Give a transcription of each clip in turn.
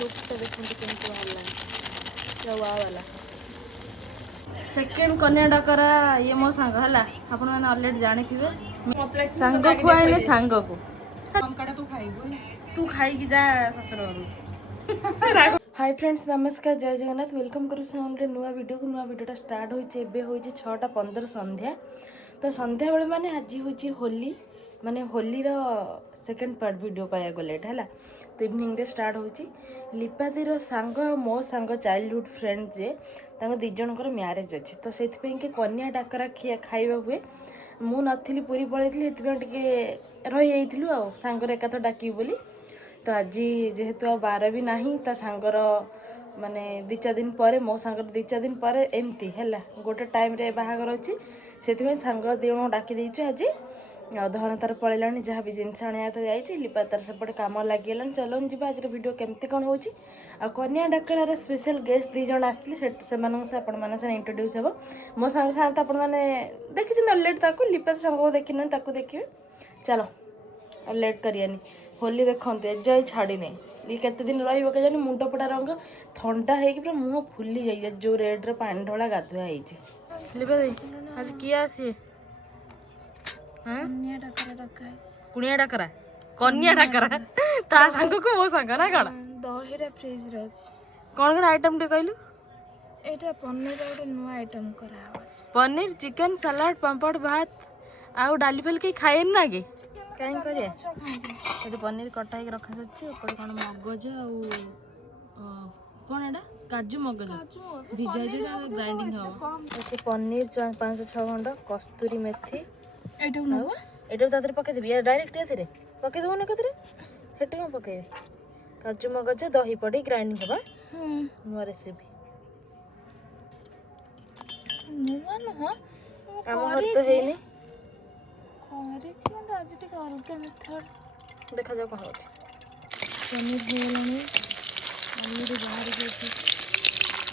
लुकटा देखते केमती बाहर वाह वाला सेकेंड कन्या डकरा ये मो सांग है आपण मैंने ऑलरेडी जानी थे सांग को आइले सांग को तू खाई जा ससुर हाय फ्रेंड्स नमस्कार जय जगन्नाथ वेलकम करूँ नुआ वीडियोटा स्टार्ट होइए 6:15 संध्या तो संध्या बेले माने आज हूँ होली माने होली रो सेकेंड पार्ट वीडियो कह गले है तो इवनिंग रे स्टार्ट होची लिपादीर सांग मो सांग चाइल्डहुड फ्रेंड जे तांको दी जनकर मैरेज अच्छी तो से कन्या डाकरा खाइबा हुए मु नथिली पूरी पळैथली एतिबे टिके रही जाइथिलु आ सांगर एका तो डाकी बोली तो आज जेहेतु आ बार भी नाही ता सांगर माने 2-4 दिन पर मो सांगर 2-4 दिन पर एमती हैला गोटे टाइम रे बाहागर अच्छी से सांग दिण डाकी देइछु आज अधहन तार पलैलानी जहाँ भी जिनस आने तो जाइए लिपा तार सेपटे कम लगे चलो जी आज वीडियो केमती कौन हो कन्या डाकरार स्पेशल गेस्ट 2 जन आसते से इंट्रोड्यूस हे मो सांग साथ आप देखी अलरेडी लिपा सांग को देखी देखिए चलो लेट करियानी होली देखते एंजॉय छाड़ी नहीं ये केते दिन रही के मुंड पड़ा रंग ठंडा है पूरा मुँह फुली जाइए जो रेड्रे पानी ढला गाधुआ लिपा दी आज किए आसी कुनिया डाकरा कन्या डाकरा ता सांग को मो सांग ना कण दहीरा फ्रिज रे अछि कौन कौन आइटम टे कहलु एटा पनीर गोटे नुआ आइटम करा अछि पनीर चिकन सलाड पापड़ भात आउ डाली फेल के खाए ना के काई करिया एते पनीर कटाई के रखा सच्ची ऊपर कोन मगज आउ कोन एटा काजू मगज भिजा जे ग्राइंडिंग हो एते पनीर 5-6 खंड कस्तूरी मेथी एटा तादर पकई देवी डायरेक्ट ये पकई देव कतरे हेटे कौन पकईबी काजू मगज दही पड़ी ग्राइंडिंग हवा नुआ रेसिपी नुआ नह आम घर तो हेनी आज टिके अलगा मेथड देखा जाओ कौन होची पनीर हो गलानी पनीर बाहर जाती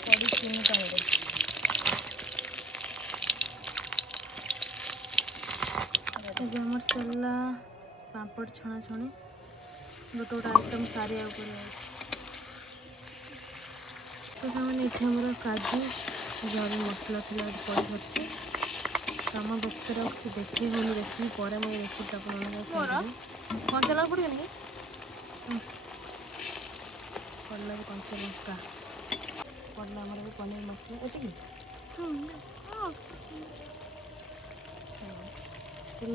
पड़ी चीनी पानी आमर चलला पापड़ छणा छणी गोटे गोटे आइटम सारिया तो सामान ये काजू घर मसला थी पड़ पड़े कम बक्सर अच्छी देखी होनी रेसिपी पर मुझे रेसिपीटा कंचा लगा पड़ेगा पड़ला कंचा लंका पड़ला आमर पनीर मसला एटी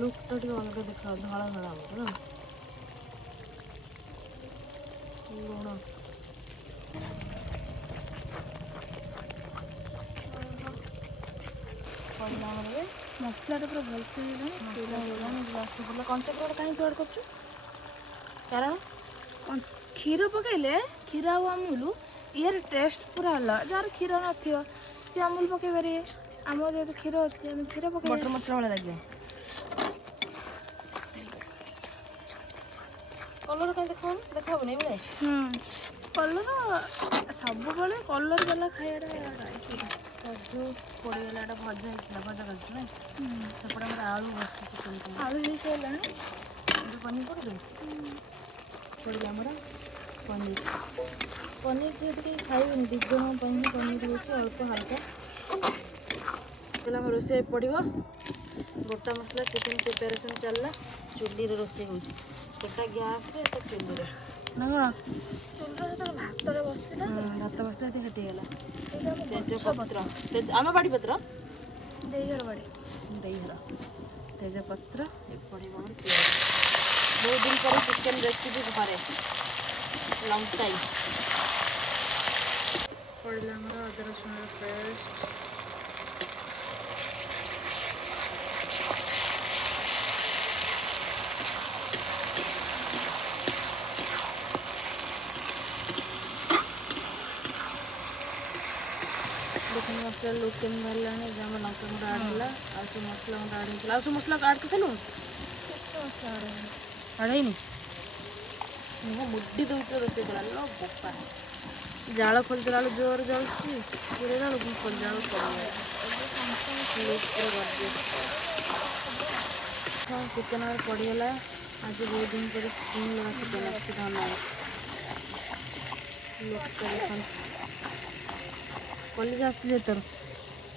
लुक तो अलग देखा धड़ा धड़ा लुण मसला पूरा भलसे कंचा कलर कहीं जोड़ कर कारण क्षीर पकईले क्षीर आमूल यार टेस्ट पूरा अलग जार क्षीर न सी अमूल पकई पारे आम जेहतु क्षीर अच्छे आम क्षीर पकई मटर मटर भाई लगे कलर कहीं देखा नहीं भी कलर सब बड़े कलर वाला खाइबा काजू पड़गला भजा होता भजा काजू ना सेपटे आम आलू बस चिकेन आलू हो सारा पनीर पड़े पड़े आमर पनीर पनीर जेहतु कहीं खाइबे 2 जन पनीर हो अल्प हल्का आम रोसे पड़ो गोटा मसला चिकेन प्रिपेरेसन चलला चुली रोसे होटा गैस चुली ना कौन भात बसला भात बसला हटिगला तेजपत्र आम बाड़ी पत्र देहर बाड़ी देहर तेजपत्र पड़े बहुत दिन पर चिकेन रेसिपी घरे लंग टाइम पड़ला अदा रसुण पेस्ट मसला लुक केम बाहर जहाँ लंका गुंड आड है आसो मसला गुंड आड होता आसो मसला आड कर सारू आड़े मुझे मुड्डी दूसरे रोसे करा बोपा जाल खोली देला जोर जलुची पूरे खोली देला चिकेन पड़गला आज बहुत दिन पर स्किन लगा चिकेन धना କଲେଜ ଆସିଲେ ତୋର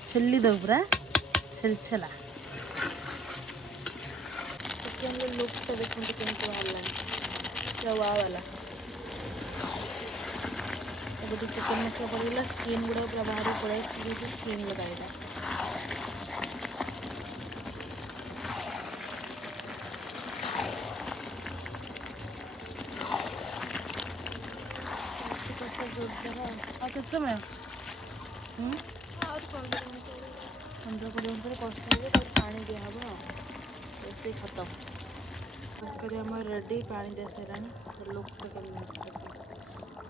ଛେଲି ଦଉ ପୁରା ଛେଲା ଚିକେନ୍ର ଲୁକ୍ଟା ଦେଖନ୍ତୁ କେମିତି ବାହାରିଲାନି ପୁରା ୱା ବାଲା। ଗୋଟେ ଚିକେନ୍ ମସଲା ପଡ଼ିଗଲା ସ୍କିନ୍ ଗୁଡ଼ାକ ପୁରା ବାହାରି ପଳାଇ ସ୍କିନ୍ ଲଗାଇଲା। ଆଉ କେତେ ସମୟ 15-20 ମିନିଟ୍ ପରେ କଷା ହେଇକି ତାକୁ ପାଣି ଦିଆହେବ ଆଉ ରୋଷେଇ ଖତମ। ତରକାରୀ ଆମର ରେଡ଼ି ପାଣି ଦିଆ ସାରିଲାଣି। ଲୁକ୍ଟା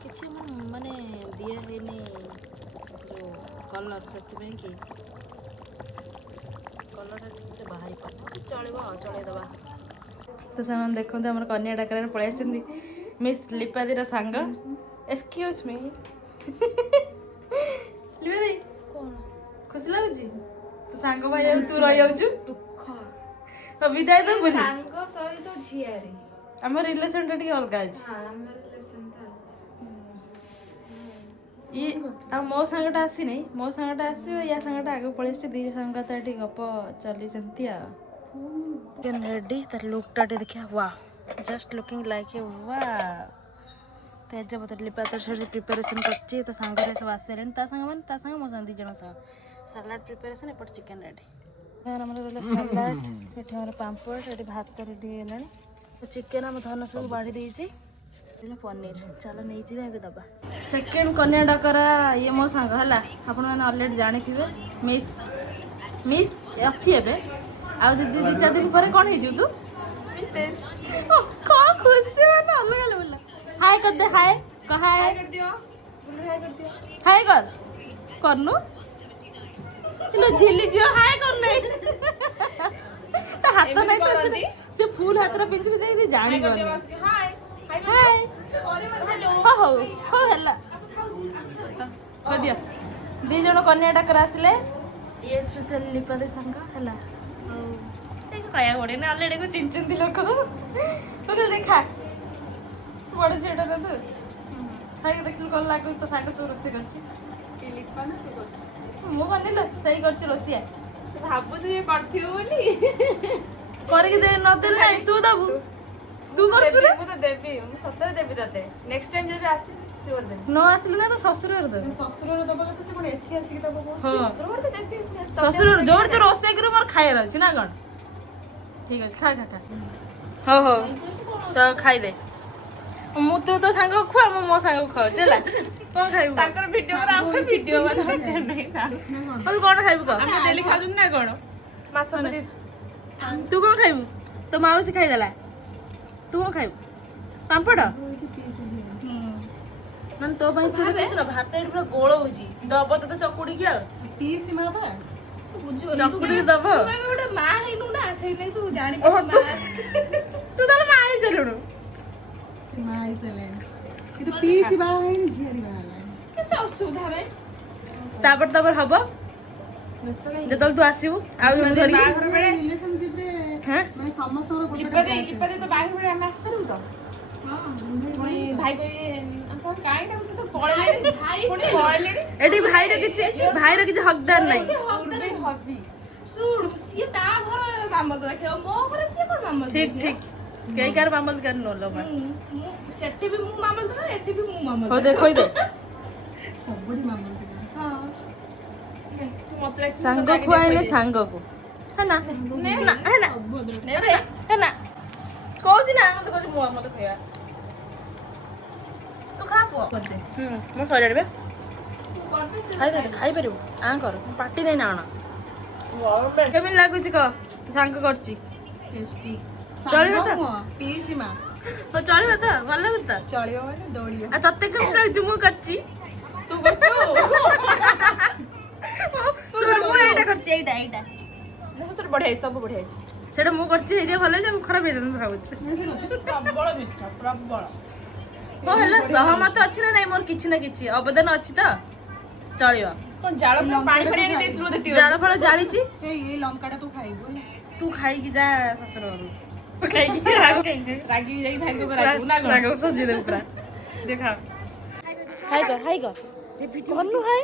କିଛି ମାନେ ଦିଆ ହେଇନି ଯେଉଁ କଲର୍ ସେଥିପାଇଁ କି କଲର୍ଟା ସେ ବାହାରି ଚଳିବ ଆଉ ଚଳେଇଦେବା। ତ ସେମାନେ ଦେଖନ୍ତୁ ଆମର କନ୍ୟା ଡାକରାରେ ପଳେଇ ଆସିଛନ୍ତି ମିସ୍ ଲିପାଦିର ସାଙ୍ଗ। ଏକ୍ସକ୍ୟୁଜ୍ ମି ଲିପାଦି କ'ଣ ଖୁସି ଲାଗୁଛି ତୋ ସାଙ୍ଗ ଭାଇ ଆଉ ତୁ ରହିଯାଉଛୁ ଦୁଃଖ ତ ବିଦାୟ ତ ବୋଲି ସାଙ୍ଗ ସହିତ ଝିଆରୀ ଆମ ରିଲେସନଟା ଟିକେ ଅଲଗା ଅଛି। ଇଏ ଆଉ ମୋ ସାଙ୍ଗଟା ଆସିନାହିଁ ମୋ ସାଙ୍ଗଟା ଆସିବ ୟା ସାଙ୍ଗଟା ଆଗକୁ ପଳେଇ ଆସିଛି ଦୁଇ ସାଙ୍ଗ ତ ଏଠି ଗପ ଚଲିଛନ୍ତି ଆଉ। ଚିକେନ୍ ରେଡ଼ି ତାର ଲୁକ୍ଟା ଟିକେ ଦେଖିବା ୱା ଜଷ୍ଟ ଲୁକିଂ ଲାଇକ୍ ଏ ୱା। ତେଜପତ୍ର ଲିପା ତ ସେଠି ପ୍ରିପାରେସନ୍ କରିଛି ତା ସାଙ୍ଗରେ ସବୁ ଆସିଲେଣି ତା ସାଙ୍ଗମାନେ ତା ସାଙ୍ଗ ମୋ ସାଙ୍ଗ 2 ଜଣ ସାଙ୍ଗ ସାଲାଡ଼ ପ୍ରିପାରେସନ୍ ଏପଟେ ଚିକେନ୍ ରେଡ଼ି। ଆମର ରହିଲା ସାଲାଡ଼ ଏଠି ଆମର ପାମ୍ପଡ଼ ଏଠି ଭାତ ରେଡ଼ି ହେଇଗଲାଣି ଚିକେନ୍ ଆମ ଧନ ସବୁ ବାଢ଼ି ଦେଇଛି ପନିର ଚାଲ ନେଇଯିବା ଏବେ ଦେବା। ସେକେଣ୍ଡ କନ୍ୟା ଡକରା ଇଏ ମୋ ସାଙ୍ଗ ହେଲା ଆପଣମାନେ ଅଲରେଡ଼ି ଜାଣିଥିବେ ମିସ୍ ଅଛି ଏବେ ଆଉ 2-4 ଦିନ ପରେ କ'ଣ ହେଇଯିବୁ ତୁ କ'ଣ ଖୁସି ମାନେ ଅଲଗା ଲେଭେଲ୍। ହାଏ କରିଦେ ହାଏ କହ ହାଏ ହାଏ କର କରନୁ କିଲୋ ଝିଲି ଝିଅ ହାଏ କରୁନାହିଁ ତା ହାତ ନାହିଁ ତ ସେ ଫୁଲ ହାତରେ ପିନ୍ଧିକି ଦେଇକି ଜାଣିବନି। ହାଏ ହଉ ହେଲା ହଉ ଦିଅ 2 ଜଣ କନ୍ୟା ଡାକରା ଆସିଲେ ଇଏ ସ୍ପେଶାଲ ଲିପାଦି ସାଙ୍ଗ ହେଲା ଆଉ କହିବାକୁ ପଡ଼ିବନି ଅଲରେଡ଼ି ଚିହ୍ନିଛନ୍ତି ଲୋକ ଦେଖା ବଡ଼ ଝିଅଟା ନା ତୁ ଖାଇକି ଦେଖିଲୁ କ'ଣ ଲାଗୁଛି ତୋ ସାଙ୍ଗ ସବୁ ରୋଷେଇ କରିଛି ମୁଁ ବନେଇଲ ସେଇ କରିଛି ରୋଷେଇଆ ଭାବୁଛୁ ଇଏ କରିଥିବ ବୋଲି କରିକି ନଦେଲେ ନାହିଁ ତୁ ଦେବୁ ତୁ କରୁଛୁ ନା ମୁଁ ତ ଦେବି ମୁଁ ସତରେ ଦେବି ତତେ ନେକ୍ସଟ ଟାଇମ୍ ଯଦି ଆସିବି ସିଓର ଦେବି ନ ଆସିଲେ ନା ତ ଶ୍ୱଶୁର ଘର ଦେବୁ ଶ୍ୱଶୁର ଦେବା କଥା ସେ କ'ଣ ଏଠି ଆସିକି ଦେବ ଶ୍ୱଶୁର ଘର ତ ଦେବି ଶ୍ୱଶୁର ଘର ଯୋଉଠି ତୁ ରୋଷେଇ କରିବୁ ମୋର ଖାଇବାର ଅଛି ନା କ'ଣ ଠିକ୍ ଅଛି ଖା ହଉ ତ ଖାଇଦେ ମୁଁ ତୁ ତୋ ସାଙ୍ଗକୁ ଖୁଆ ମୁଁ ମୋ ସାଙ୍ଗକୁ ଖାଉଛି ହେଲା କ'ଣ ଖାଇବୁ ତାଙ୍କର ଭିଡ଼ିଓ ପରେ ଆମର ଭିଡ଼ିଓ ତୁ କ'ଣ ଖାଇବୁ କହ ଆମେ ଡେଲି ଖାଉଛନ୍ତି ନା କ'ଣ ମାସ ତୁ କ'ଣ ଖାଇବୁ ତୋ ମାଉସୀ ଖାଇଦେଲା ତୁ କ'ଣ ଖାଇବୁ ପାମ୍ପଡ଼ ମାନେ ତୋ ପାଇଁ ସେ ଦେଖିଛୁ ନା ଭାତ ଏଠି ପୁରା ଗୋଳଉଛି ଦବ ତତେ ଚକୁଡ଼ିକି ଆଉ ପିଇସି ମା ବା ଚକୁଡ଼ିକି ଦବ ଗୋଟେ ମା ହେଇନୁ ନା ସେଇଥିପାଇଁ ତୁ ଜାଣିବୁ ତୁ ତାହେଲେ ମା ହେଇସାରିଲୁଣୁ କିନ୍ତୁ ପିଇସି ବାହା ହେଇନି ଝିଆରୀ ବାହା ହେଲାଣି କିଛି ଅସୁବିଧା ନାହିଁ ତାପରେ ହବ ଯେତେବେଳେ ତୁ ଆସିବୁ ଆଉ ବାହାଘର ବେଳେ ରିଲେସନସିପରେ ହାଁ ମାନେ ସମସ୍ତଙ୍କର ଇପାଦି ତ ବାହାଘର ବେଳେ ଆମେ ଆସିପାରିବୁ ତ ପୁଣି ଭାଇ କହି ଆପଣ କାଇଁ ଡାକୁଛ ତ ପଳେଇଲେଣି ଭାଇ ପୁଣି ପଳେଇଲେଣି ଏଠି ଭାଇର କିଛି ହକଦାର ନାହିଁ ହବି ଶୁଣ ସିଏ ତା ଘର ମାମଲ ଦେଖିବ ମୋ ଘରେ ସିଏ କ'ଣ ମାମଲ ଠିକ୍ କେହି କାହାର ମାମଲ କାହାର ନୁହଁ ମୁଁ ସେଠି ବି ମୁଁ ମାମଲ ଦେବା ଏଠି ବି ମୁଁ ମାମଲ ହଉ ଦେ କହିଦେ ସବୁଠି ମାମଲ ହଁ ସାଙ୍ଗ ଖୁଆଇଲେ ସାଙ୍ଗକୁ ହେଲା ହେଲା କହୁଛି ନା ମତେ କହୁଛି ମୁଁ ମତେ ଖୁଆ ତୁ ଖା ପୁଅ କରିଦେ ମୁଁ ସରିଆଡ଼େ ଖାଇପାରିବୁ କର ପାଟି ନାହିଁ ନା କ'ଣ କେମିତି ଲାଗୁଛି କହ ସାଙ୍ଗ କରିଛି ଚଳିବ ତ ପିଇସି ମା ହଉ ଚଳିବ ତ ଭଲ ଲାଗୁଛି ତ ଚଳିବ ମାନେ ଦୌଡ଼ିବ ଆଉ ତତେ କେମିତି ଲାଗୁଛି ମୁଁ କରିଛି ତୁ କରୁଛୁ ମୁଁ ଏଇଟା କରିଛି ଏଇଟା ତୋର ବଢିଆ ହେଇଛି ସବୁ ବଢିଆ ହେଇଛି ସେଇଟା ମୁଁ କରିଛି ଏଇଟା ଭଲ ହେଇଛି ଖରାପ ହେଇଥାନ୍ତା ଭାବୁଛି ପ୍ରବଳ ମିଛ ପ୍ରବଳ ହଁ ହେଲା ସହମତ ଅଛି ନା ନାଇଁ ମୋର କିଛି ନା କିଛି ଅବଦାନ ଅଛି ତ ଚଳିବ କ'ଣ ଜାଳ ପାଣି ଫାଣି ଆଣି ଦେଇଥିଲୁ ବୋଧେ ଜାଳ ଫଳ ଜାଳିଛି ଏଇ ଲଙ୍କାଟା ତୁ ଖାଇବୁ ତୁ ଖାଇକି ଯା ଶ୍ୱଶୁର ଘରକୁ ରାଗିକି ରାଗିକି ଯାଇକି ଭାଇଙ୍କ ଉପରେ ରାଗିବୁ ନା କ'ଣ ସଜେଇ ଦେବୁ ପୁରା ଦେଖା हाय कर कनु हाय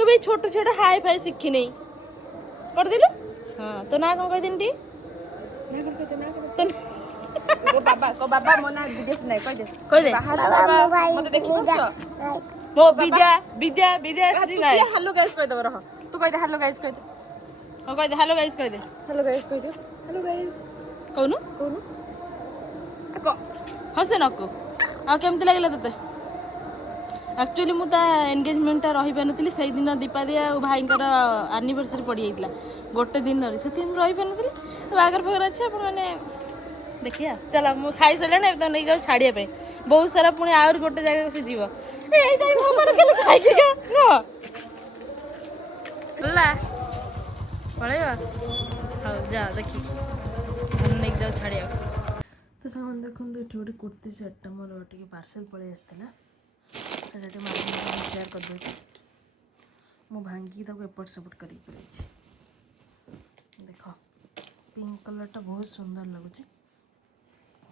कभी छोट छोट हाय फाय शिखी नहीं कर दिलु हां तो ना कौन कह दिन टी तो को बाबा मना विदेश नहीं कह दे बाबा मते देखि पछ मो विद्या विद्या विद्या श्री नहीं हेलो गाइस कह दे रह तू कह दे हेलो गाइस कह दे हो कह दे हेलो गाइस कह दे हेलो गाइस कहनु हसे नको आ केमती लागला तते एक्चुअली मु ता एंगेजमेंट रही पानथली से दिन दीपा दिया भाईंकर एनिवर्सरी पड़ी जाइतला गोटे दिन रे से दिन रही पानथली बागर फगर अच्छे अपन माने देखिया चला मु खाई सले ने तो नहीं जाऊ छाड़िया पे बहुत सारा पुणी आउर गोटे जगह से जीव ए टाइम हमर के खाई के नो ला पळेवा हाउ जा देखी हम नहीं जाऊ छाड़िया तो सामान देखंतु एठी गोटे कुर्ती सेट मोर टिके पार्सल पळे आस्तिला सेटा मार्केट शेयर कर दूँ मु भांगी तक एपट सेपट कर देख पिंक कलर टा बहुत सुंदर लगुच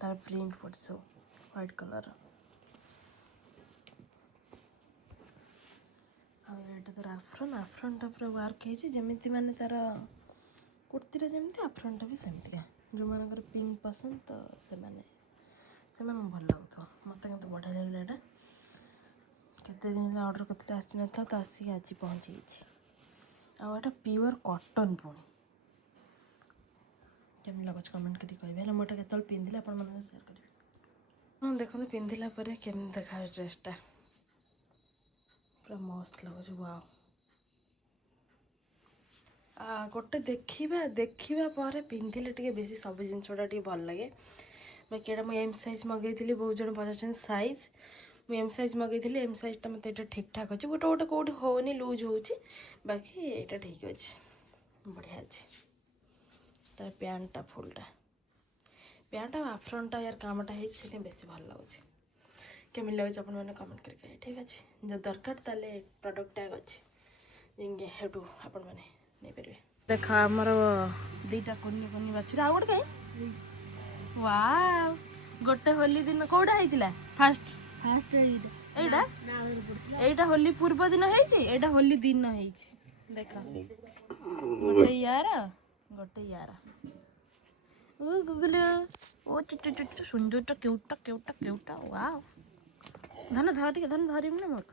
तार प्रिंट पट सब व्हाइट कलर आटा तार आफ्रन टा पूरा वर्क जमी माने तार कुर्ती जमी आफ्रन टा भी सेमती जो मानकर पिंक पसंद तो से भल लगुथ मत बढ़िया लगे यहाँ केते दिन ऑर्डर करते आसी ना तो आसिक आज पहुँची आटा प्योर कॉटन पुणी केमी लगुच कमेंट करी कहबे मोटा केतल पिंधिले आपण मन शेयर करेंगे हाँ देखो पिंधिला पर केमी देखा ड्रेसटा पूरा मस्त लगुच वाओ गोटे देखा पर पिंधिले टिके बेसी सब जिनसटा टिके भल लगे बाकी एटा एम साइज मगैली बहुत जन पचार साइज मुझे एम साइज मगैली एम साइजटा मत ठीक ठाक अच्छे गोटे गोटे कौट होनी लुज हो बाकी यहाँ ठीक अच्छे बढ़िया अच्छे तार पैंटा फुलटा पैंटा आफ्रनटा यार कामटा है बेस भल लगुच केमी लगुच आप कमेंट करके ठीक अच्छे जो दरकार ताले प्रोडक्ट टैग अच्छे हेटू आपण मैंने नहीं पारे देख आमर दीटा कुन्नी कुन्नी बाछुरी आ गोटे कहीं वाव गोटे होली दिन कौटा होता फास्ट एटा होली पूर्व दिन एटा होली दिन देख गोटे यार ओ गुगलू ओ चुचु सुंदरटा क्यूटा वाव धन धर टिके धन धरिम ना मक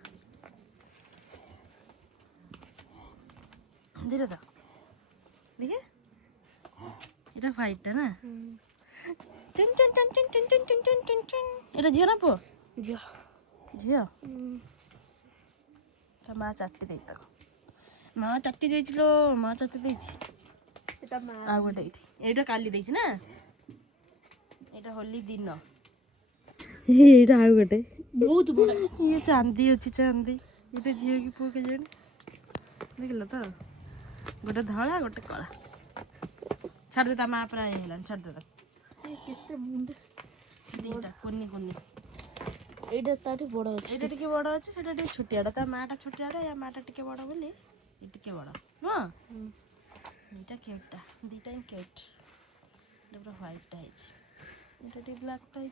धीरे दा देखिए एटा फाइट ना चन चन चन चन चन चन चन चन चन चन एटा जियो ना पो झियो तो माँ चाटी दे माँ चाटी दे माँ चाटी दे गोटे ये काली दे ना ये होली दिन ये गोटे बहुत बड़ा ये चांदी अच्छी चांदी ये झील की पुओ के जान देख लो तो गोटे धला गोटे कला छाड़ दे माँ प्राय छाड़ दे दीटा कुन्नी कुन्नी एटा ताटी बड़ अछि एटा टिके बड़ अछि सेटा टिके छोटियाडा ता माटा छोटियाडा या माटा टिके बड़ बोली ए टिके बड़ नो एटा क्यूटटा दीटा क्यूट एटा पूरा व्हाइट टा है एटा टिके ब्लैक टा है